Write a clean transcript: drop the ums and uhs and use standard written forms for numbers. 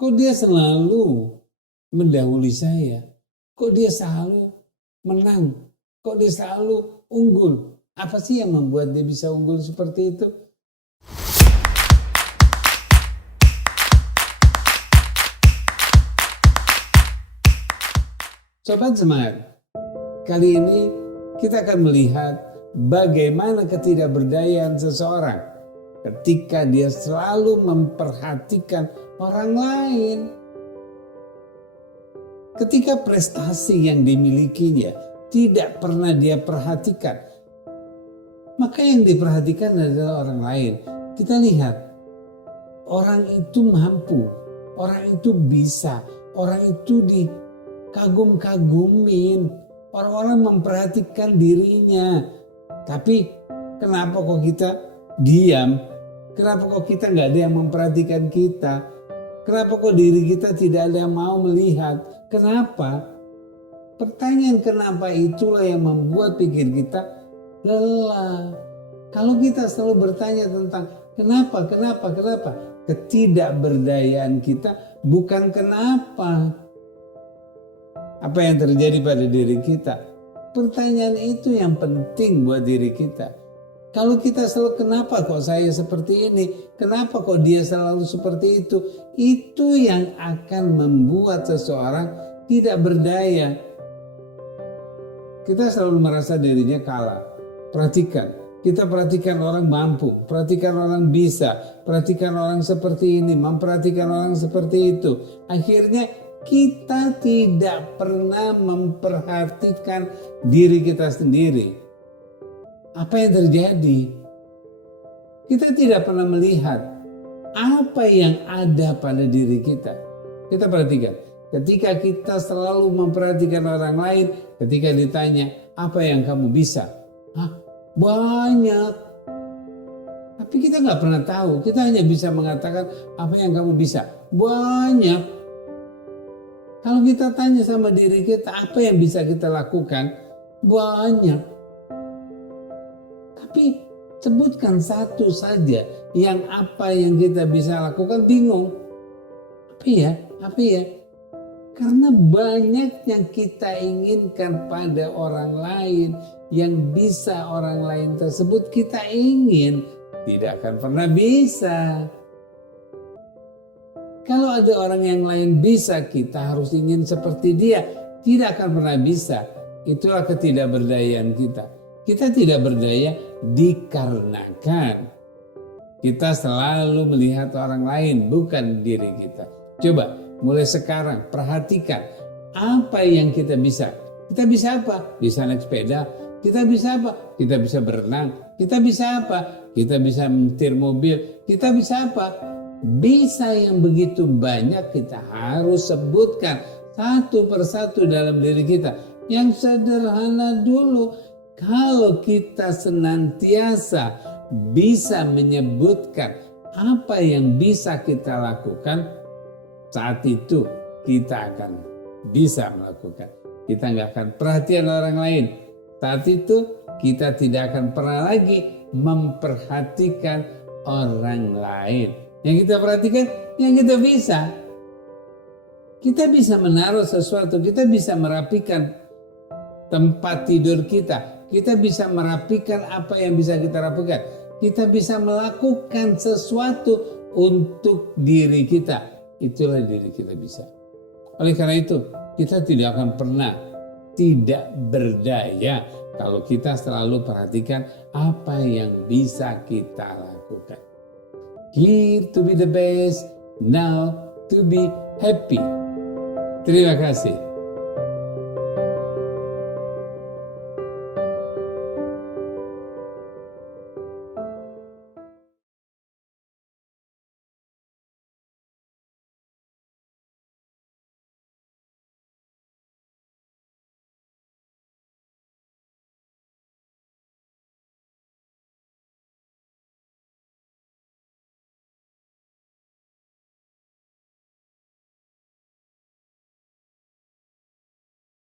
Kok dia selalu mendahului saya? Kok dia selalu menang? Kok dia selalu unggul? Apa sih yang membuat dia bisa unggul seperti itu? Sobat semangat, kali ini kita akan melihat bagaimana ketidakberdayaan seseorang ketika dia selalu memperhatikan orang lain. Ketika prestasi yang dimilikinya tidak pernah dia perhatikan, maka yang diperhatikan adalah orang lain. Kita lihat, orang itu mampu, orang itu bisa, orang itu dikagum-kagumin, orang-orang memperhatikan dirinya. Tapi kenapa kok kita diam? Kenapa kok kita nggak ada yang memperhatikan kita? Kenapa kok diri kita tidak ada yang mau melihat? Kenapa? Pertanyaan kenapa itulah yang membuat pikir kita lelah. Kalau kita selalu bertanya tentang kenapa, ketidakberdayaan kita bukan kenapa. Apa yang terjadi pada diri kita? Pertanyaan itu yang penting buat diri kita. Kalau kita selalu kenapa kok saya seperti ini, kenapa kok dia selalu seperti itu yang akan membuat seseorang tidak berdaya. Kita selalu merasa dirinya kalah. Perhatikan, kita perhatikan orang mampu, perhatikan orang bisa, perhatikan orang seperti ini, memperhatikan orang seperti itu. Akhirnya kita tidak pernah memperhatikan diri kita sendiri. Apa yang terjadi? Kita tidak pernah melihat apa yang ada pada diri kita. Kita perhatikan, ketika kita selalu memperhatikan orang lain, ketika ditanya, apa yang kamu bisa? Banyak. Tapi kita nggak pernah tahu, kita hanya bisa mengatakan, apa yang kamu bisa? Banyak. Kalau kita tanya sama diri kita, apa yang bisa kita lakukan? Banyak. Tapi sebutkan satu saja yang apa yang kita bisa lakukan, bingung. Apa ya? Karena banyak yang kita inginkan pada orang lain, yang bisa orang lain tersebut kita ingin, tidak akan pernah bisa. Kalau ada orang yang lain bisa, kita harus ingin seperti dia, tidak akan pernah bisa. Itulah ketidakberdayaan kita. Kita tidak berdaya dikarenakan kita selalu melihat orang lain, bukan diri kita. Coba mulai sekarang perhatikan apa yang kita bisa. Kita bisa apa? Bisa naik sepeda. Kita bisa apa? Kita bisa berenang. Kita bisa apa? Kita bisa menyetir mobil. Kita bisa apa? Bisa yang begitu banyak, kita harus sebutkan satu persatu dalam diri kita. Yang sederhana dulu. Kalau kita senantiasa bisa menyebutkan apa yang bisa kita lakukan, saat itu kita akan bisa melakukan. Kita nggak akan perhatian orang lain. Saat itu kita tidak akan pernah lagi memperhatikan orang lain. Yang kita perhatikan, yang kita bisa. Kita bisa menaruh sesuatu, kita bisa merapikan tempat tidur kita. Kita bisa merapikan apa yang bisa kita rapikan. Kita bisa melakukan sesuatu untuk diri kita. Itulah diri kita bisa. Oleh karena itu, kita tidak akan pernah tidak berdaya kalau kita selalu perhatikan apa yang bisa kita lakukan. Here to be the best, now to be happy. Terima kasih.